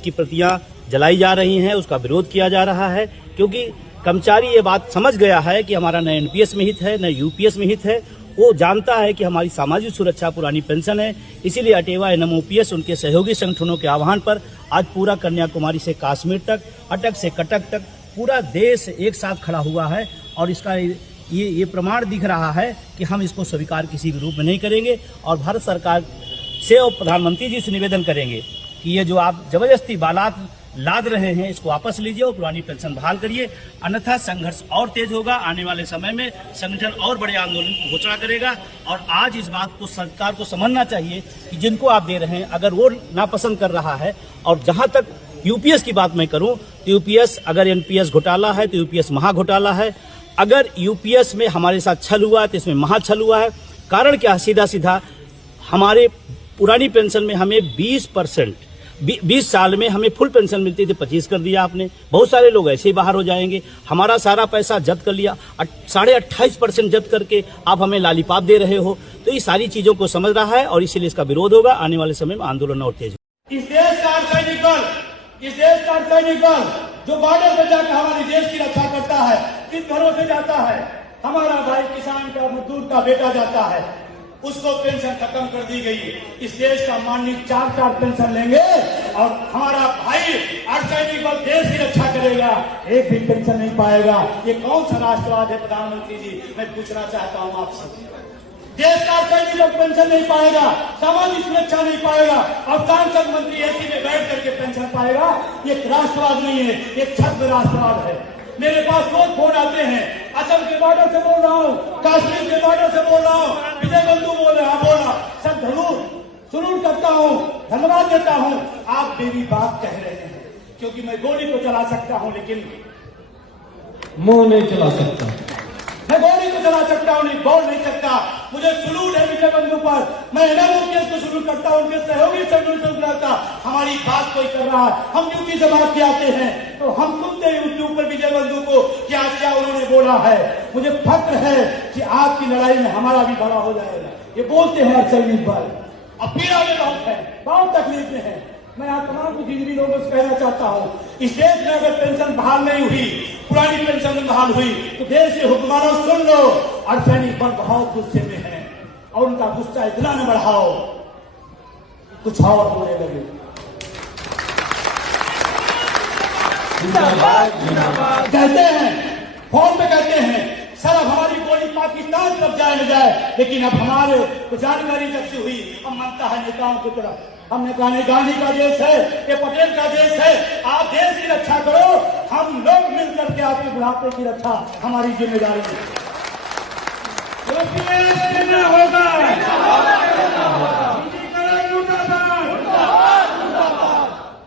की प्रतियां जलाई जा रही हैं, उसका विरोध किया जा रहा है, क्योंकि कर्मचारी ये बात समझ गया है कि हमारा न एनपीएस में हित है न यूपीएस में हित है। वो जानता है कि हमारी सामाजिक सुरक्षा पुरानी पेंशन है। इसीलिए अटेवा एनएमओपीएस उनके सहयोगी संगठनों के आह्वान पर आज पूरा कन्याकुमारी से कश्मीर तक, अटक से कटक तक पूरा देश एक साथ खड़ा हुआ है। और इसका ये प्रमाण दिख रहा है कि हम इसको स्वीकार किसी भी रूप में नहीं करेंगे। और भारत सरकार से और प्रधानमंत्री जी से निवेदन करेंगे कि ये जो आप जबरदस्ती बालात लाद रहे हैं, इसको वापस लीजिए और पुरानी पेंशन बहाल करिए, अन्यथा संघर्ष और तेज होगा। आने वाले समय में संगठन और बड़े आंदोलन की घोषणा करेगा। और आज इस बात को सरकार को समझना चाहिए कि जिनको आप दे रहे हैं, अगर वो नापसंद कर रहा है, और जहां तक यूपीएस की बात मैं करूं तो यूपीएस, अगर एनपीएस घोटाला है तो यूपीएस महा घोटाला है। अगर यूपीएस में हमारे साथ छल हुआ है तो इसमें महा छल हुआ है। कारण क्या, सीधा सीधा हमारे पुरानी पेंशन में हमें 20 साल में हमें फुल पेंशन मिलती थी, 25 कर दिया आपने। बहुत सारे लोग ऐसे ही बाहर हो जाएंगे। हमारा सारा पैसा जब्त कर लिया, 28.5% जब्त करके आप हमें लालीपाप दे रहे हो। तो ये सारी चीजों को समझ रहा है और इसीलिए इसका विरोध होगा। आने वाले समय में आंदोलन और तेज होगा। इस देश का सैनिक बल जो बॉर्डर पर जाकर हमारे देश की रक्षा करता है, किस घरों से जाता है, हमारा भाई किसान का, मजदूर का बेटा जाता है, उसको पेंशन खत्म कर दी गई। इस देश का माननीय 4 पेंशन लेंगे और हमारा भाई अर्धसैनिक बल देश की रक्षा करेगा, एक भी पेंशन नहीं पाएगा। ये कौन सा राष्ट्रवाद है प्रधानमंत्री जी, मैं पूछना चाहता हूं आपसे। देश का अर्धसैनिक बल पेंशन नहीं पाएगा, सामाजिक सुरक्षा नहीं पाएगा, और सांसद मंत्री एसी में बैठ करके पेंशन पाएगा। ये राष्ट्रवाद नहीं है, एक छद्म राष्ट्रवाद है। मेरे पास रोज फोन आते हैं, असम के बॉर्डर से बोल रहा हूँ, कश्मीर के बॉर्डर से बोल रहा हूँ, विजय बंधु बोल रहे हैं, बोला सब सलूट करता हूँ, धन्यवाद देता हूँ। आप मेरी बात कह रहे हैं, क्योंकि मैं गोली को चला सकता हूँ लेकिन मुंह नहीं चला सकता। मैं गोली को चला सकता हूँ, नहीं बोल नहीं सकता। मुझे सलूट है विजय बंधु पर, मैं एनएमओपीएस को सलूट करता हूँ, उनके सहयोगी सलूट करता। हमारी बात कोई कर रहा है, हम यूपी से बात किए आते हैं तो हम सुनते हैं यूट्यूब पर विजय बंधु को क्या क्या उन्होंने बोला है। मुझे फक्र है कि आपकी लड़ाई में हमारा भी बड़ा हो जाएगा। ये बोलते हैं अर्धसैनिक बल, अब पीड़ा में बहुत है, बहुत तकलीफ में है। मैं आप तमाम बुद्धिजीवी लोगों से कहना चाहता हूँ, इस देश में अगर पेंशन बहाल नहीं हुई, पुरानी पेंशन बहाल हुई, तो देश के हुक्मरानों सुन लो, अर्धसैनिक बल बहुत गुस्से में है और उनका गुस्सा इतना न बढ़ाओ कुछ और होने लगे। कहते हैं, फोन पे कहते हैं, सर अब हमारी गोली पाकिस्तान तक जाए न जाए, लेकिन अब हमारे को जानकारी जब से हुई, हम मानता है नेताओं की तरफ, हमने कहा नहीं, गांधी का देश है, ये पटेल का देश है, आप देश की रक्षा करो, हम लोग मिलकर के आपके बुढ़ापे की रक्षा हमारी जिम्मेदारी है।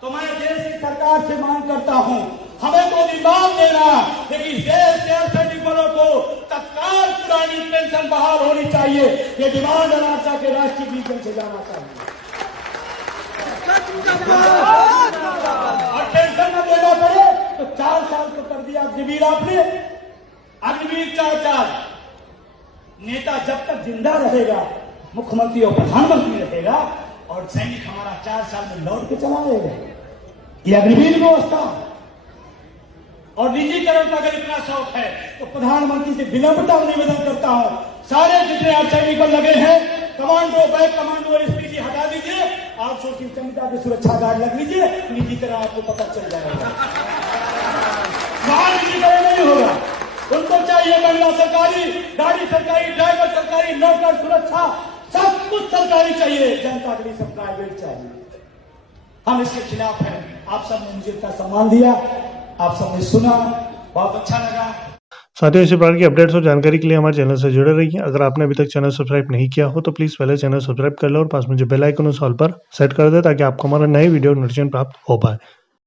तो मैं देश की सरकार से मांग करता हूं, हमें तो डिमांड देना, लेकिन देश के अर्धसैनिक बलों को तत्काल पुरानी पेंशन बहाल होनी चाहिए। ये डिमांड अनासा के राष्ट्रीय मीटिंग से जाना चाहिए। और पेंशन न देना पड़े तो 4 साल को कर दिया अग्निवीर आपने, अग्निवीर 4 साल। नेता जब तक जिंदा रहेगा, मुख्यमंत्री और प्रधानमंत्री रहेगा, और सैनिक हमारा 4 साल में लौट के चला आएगा। ये अग्निवीर व्यवस्था। और निजीकरण का अगर इतना शौक है तो प्रधानमंत्री से विनम्रता निवेदन करता हूं, सारे जितने अर्धसैनिक बल लगे हैं, कमांडो, बैक कमांडो और एसपीजी हटा दीजिए, आउटसोर्सिंग संहिता के सुरक्षा गार्ड लग लीजिए, निजीकरण आपको पता चल जाएगा। वहां निजीकरण नहीं होगा। उनको चाहिए महिला सरकारी, गाड़ी सरकारी, ड्राइवर सरकारी, नौकर सुरक्षा, सब कुछ सरकारी चाहिए। जनता के लिए सब प्राइवेट चाहिए। हम इसके खिलाफ हैं। आप सबने मुझे इतना सम्मान दिया, आप सबने सुना, बहुत अच्छा लगा। साथियों, इसी प्रकार की अपडेट्स और जानकारी के लिए हमारे चैनल से जुड़े रहिए। अगर आपने अभी तक चैनल सब्सक्राइब नहीं किया हो तो प्लीज़ पहले चैनल सब्सक्राइब कर लो और पास में जो बेल आइकन उस ऑल पर सेट कर दे, ताकि आपको हमारा नए वीडियो नोटिफिकेशन प्राप्त हो पाए।